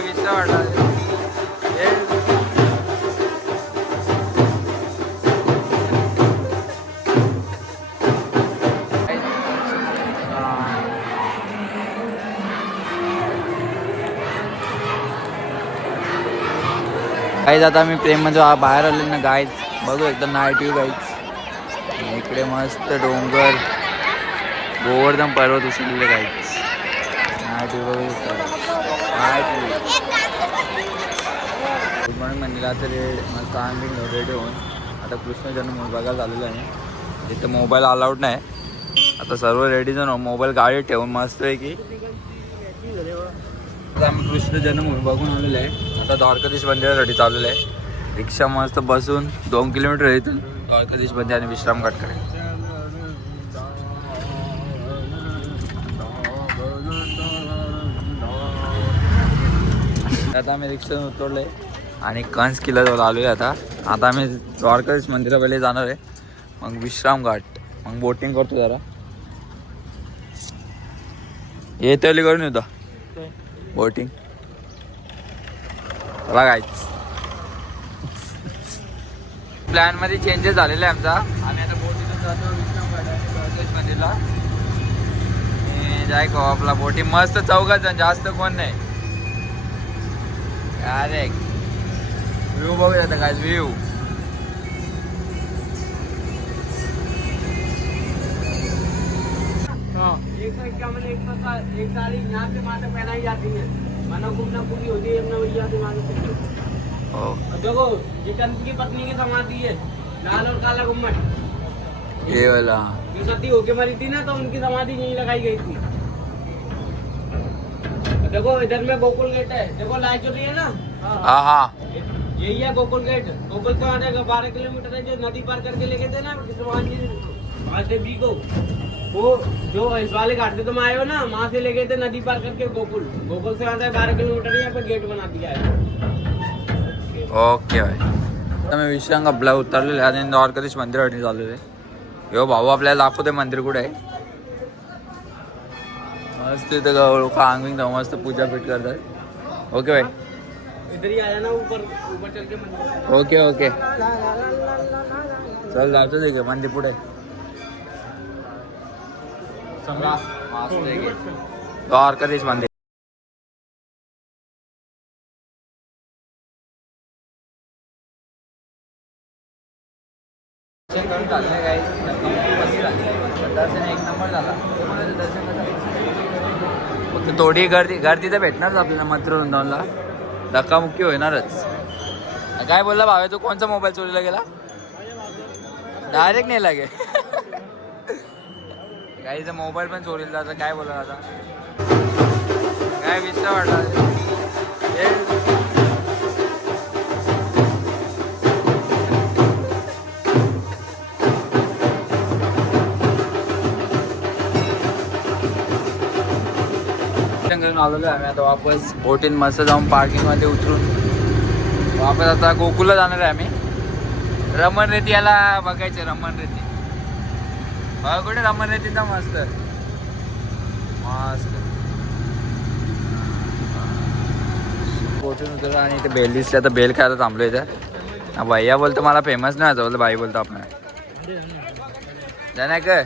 काय विषय वाटला गाईज. आता मी प्रेम म्हणजे बाहेर आले ना गाईज, बघू एकदम नाईट व्ह्यू गाईज. इकडे मस्त डोंगर, गोवर्धन पर्वत उचललेले गाईज. नाईट व्ह्यू बघू नाईट व्ह्यू. गुड मॉर्निंग मंदिर. आता मस्त आम्ही रेडी होऊन आता कृष्ण जन्म बघायला झालेलं आहे. इथं मोबाईल अलाउड नाही. आता सर्व रेडी जाऊन मोबाईल गाडीत ठेवून मस्त आहे की आता आम्ही कृष्ण जन्मभूमी बघून आलेलो आहे. आता द्वारकाधीश मंदिरासाठी चाललेलं आहे. रिक्षा मस्त बसून 2 किलोमीटर इथून द्वारकाधीश मंदिर आणि विश्रामघाटकडे. आता आम्ही रिक्षातून उतरलोय आणि कंस किल्ल्याजवळ आलोय. आता आम्ही द्वारकाधीश मंदिराकडे जाणार आहे, मग विश्रामघाट, मग बोटिंग करतो जरा. येतली करून येतो बोटिंग बघायच. प्लॅन मध्ये चेंजेस झालेला आहे आमचा. आम्ही आता बोटिंग जातो विश्रामघाट आणि द्वारकाधीश मंदिरला. जाय का आपला बोटिंग मस्त 4 जण, जास्त कोण नाही. अरे व्ह्यू बघूया आता काय व्ह्यू. एक साड़ी यहाँ से माता पहनाई जाती है, मानो घूमना पूरी होती है यमुना मैया के मानो से। देखो ये कंस की पत्नी की समाधि है, लाल और काला गुम्मट। ये वाला जो सती होके मरी थी ना, तो उनकी समाधि यहीं लगाई गई थी। देखो इधर में गोकुल गेट है, देखो लाइट जो है ना, हाँ हाँ यही है गोकुल गेट। गोकुल से वहाँ 12 किलोमीटर है, जो नदी पार करके लेके थे ना महादेव जी को, वो जो इस वाले घाट से तुम आए हो ना, वहाँ से लेके थे नदी पार करके गोकुल। गोकुल से वहाँ 12 किलोमीटर यहाँ पे गेट बना दिया है। ओके भाई. आता मी विश्राम आपला उतरलेले आणि द्वारकाधीश मंदिरासाठी चाललेले. यो भाऊ आपल्याला दाखवते मंदिर कुठे आहे. मस्त इथं लोक अंग मस्त पूजा पीठ करतात. ओके भाई, इधर ही आया ना, ऊपर ऊपर चल के मंदिर। ओके ओके चल जातो दे मंदिर पुढे. द्वारकाधीश मंदिर. दर्शन करून चालले काही दर्शन एक नंबर झाला. फक्त थोडी गर्दी तर भेटणारच आपल्याला मंत्र वृंदावनला, धक्कामुक्की होणारच. काय बोलला भावे, तू कोणचा मोबाईल चोरीला गेला? डायरेक्ट नाही लागे काहीचा मोबाईल पण चोरीला जायचा. काय बोला आता, काय विषय वाटला आलेलो आहे आम्ही. आता वापस बोटीन मस्त जाऊन पार्किंग मध्ये उतरून वापस आता गोकुलला जाणार आहे आम्ही. रमण रेती याला बघायचं. रमण रेती बघा कुठे रमण रेती तर मस्त मस्त बोटून उतरलं. आणि इथे बेल दिसते. आता बेल खायला थांबलो इथं. भैया बोलतो मला फेमस नाही बोलतो, बाई बोलतो आपण जाणार काय.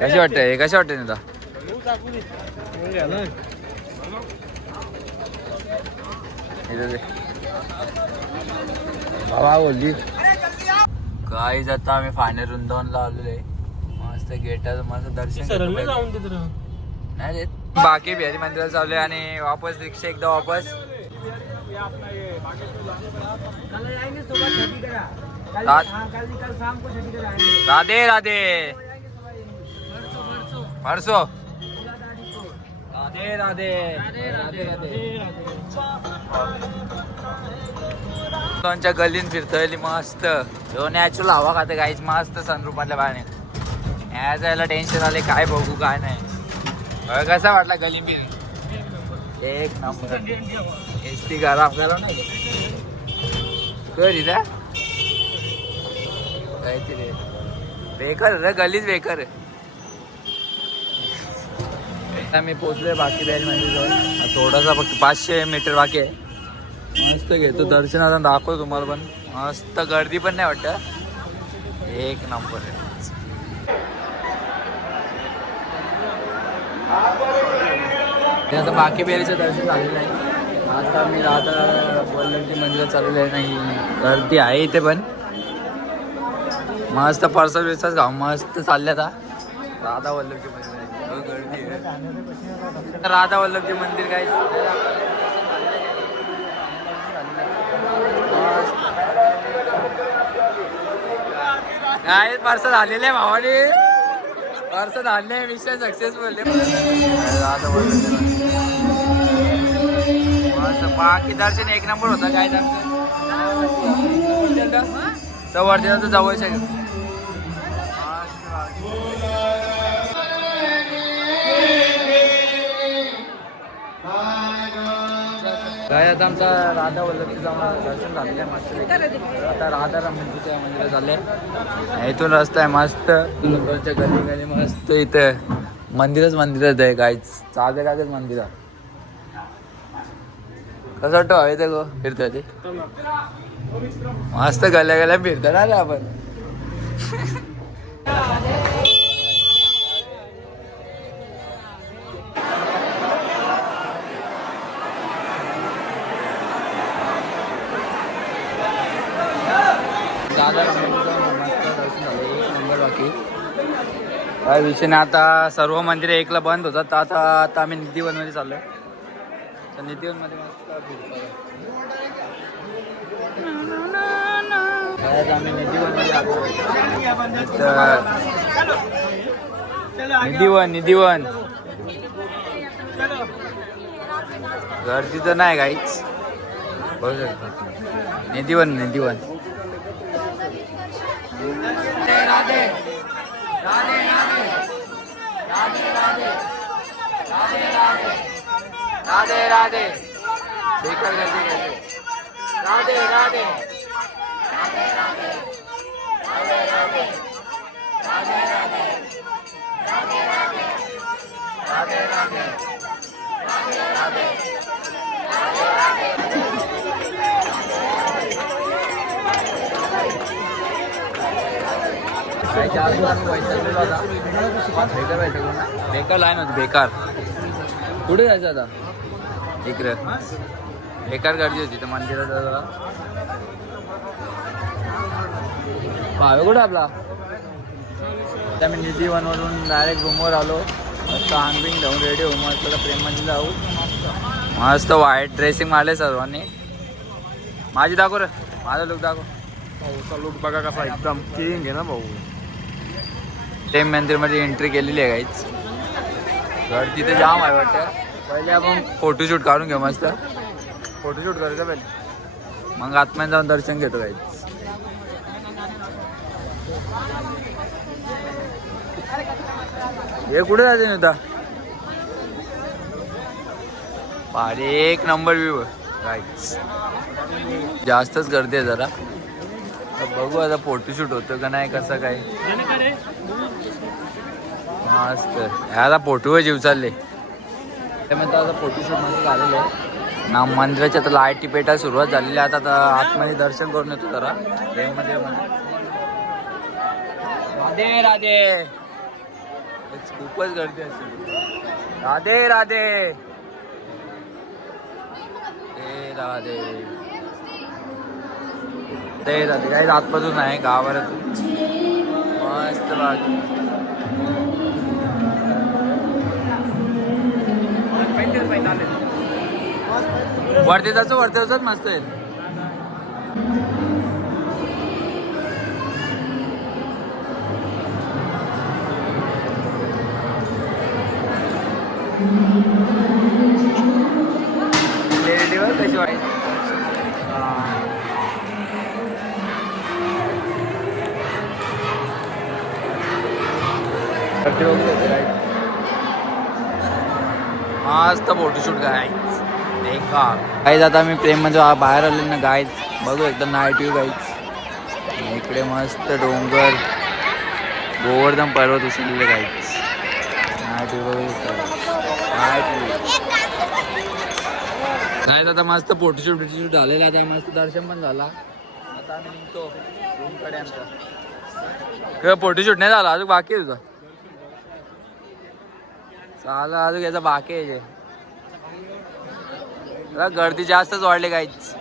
कशी वाटते हे, कशी वाटते तुला? बाबा बोलली काही जाता आम्ही फायनल वृंदावनला आलेलो आहे. मस्त गेटाचं मस्त दर्शन नाही देत. बाकी बिहारी मंदिरात चालू आहे आणि वापस रिक्षा एकदा वापस. राधे राधे परसो. राधे राधे राधे राधे. गल्लीन फिरतोय मस्त. जो नॅचरल हवा खाते काहीच मस्त सनरूपातल्या बाहेर. यायला टेन्शन आले काय बघू काय नाही. कसा वाटला गली मी? एक नंबर. एसटी गरम गरम नाही कर काहीतरी बेकार रे, गलीच बेकार आहे. आता मी पोचलोय बाकी बॅल मंदिर जवळ. थोडासा फक्त 500 मीटर बाकी आहे. मस्त घेतो दर्शन, आता दाखवतो तुम्हाला पण. मस्त गर्दी पण नाही वाटत, एक नंबर आहे. आता बाकी बेरीचं दर्शन झालेलं आहे. आता मी राधा वल्लभी मंदिरात चाललेलं आहे. नाही गर्दी आहे इथे पण. मस्त परसाद बिरसाद खाऊ मस्त चालले. आता राधा वल्लभजी मंदिर गर्दी आहे. राधा वल्लभजी मंदिर काय काय परसाद झालेले भावाने, परसाद झाले, मिशन सक्सेसफुल. राधा वल्लभजी मस्त बाकी दर्शन एक नंबर होता. काय वर्धेचं जवळच आहे. काय आता आमचा राधा वल्लभीचं दर्शन झालेलं आहे मस्त. आता राधा रमणजीच्या मंदिरात झाले. इथून रस्ता आहे मस्त, गली गली मस्त. इथं मंदिरच आहे. काहीच चालते कागच मंदिरात. कसं वाटतं हवे ते गो फिरतोय ते मस्त गल्या फिरतो ना रे आपण. दादा मस्त दर्शन झालं, एक नंबर. बाकी काय विषय नाही. आता सर्व मंदिरे एकला बंद होतात. तर आता आम्ही निधीवनमध्ये चाललोय. तर निधीवनमध्ये मस्त आम्ही निधीवनमध्ये आलो. निधीवन गर्दी तर नाही काहीच. निधीवन राधे राधे बेकार गर्दी करते. राधे राधे बेकार लाईन होती. बेकार कुठे जायचं आता? इकडे बेकार गर्दी होती तर मंदिरात. भावे कुठे आपला? आता मी निधीवनवरून डायरेक्ट रूमवर आलो. मस्त आंगबिंग घेऊन रेडी होऊ. मस्त प्रेम मंदिर जाऊ. मस्त व्हाईट ड्रेसिंग मारले सर्वांनी. माझी दाखव रे, माझा लुक दाखव. भाऊचा लुक बघा कसा एकदम किंग आहे ना भाऊ. प्रेम मंदिरमध्ये एंट्री केलेली आहे काहीच. गर्दी तर जाम आहे वाटतं. पहिले आपण फोटोशूट काढून घेऊ. मस्त फोटोशूट करायचं पहिले, मग आतमध्ये जाऊन दर्शन घेतो काहीच. हे कुठे जाते नव्हता? भारी एक नंबर व्ह्यू काहीच. जास्तच गर्दी आहे जरा. बघू आता फोटोशूट होतं का नाही, कसं काय. मस्त ह्याला फोटोवर जीव चालले. त्यामध्ये आता फोटोशूट मध्ये झालेलं आहे ना. मंदिराच्या आता लाईटी पेटा सुरुवात झालेली आहे. आता आतमध्ये दर्शन करून येतो जरा देवमध्ये. राधे राधे. खूपच गर्दी असते. राधे राधे राधे ते राधे. काही आतपासून आहे गावाला. मस्त बाकी वरती जायचं मस्त आहे. लेडीवर कशी वाईट. मस्त फोटोशूट गाईज. गाईज आता मी प्रेम म्हणजे बाहेर आले ना गाईज. बघू एकदम नाईट व्ह्यू गाईज. इकडे मस्त डोंगर, गोवर्धन पर्वत उचललेले गाईज. नाईट व्ह्यू बघू. नाईट व्ह्यू काय आता मस्त फोटोशूट झालेला आता मस्त दर्शन पण झाला आता आम्ही निघतो रूमकडे आमच्या फोटोशूट नाही झाला अजून बाकी आहे तुझा चाल अजून याचा बाकी आहे गर्दी जास्तच वाढली काहीच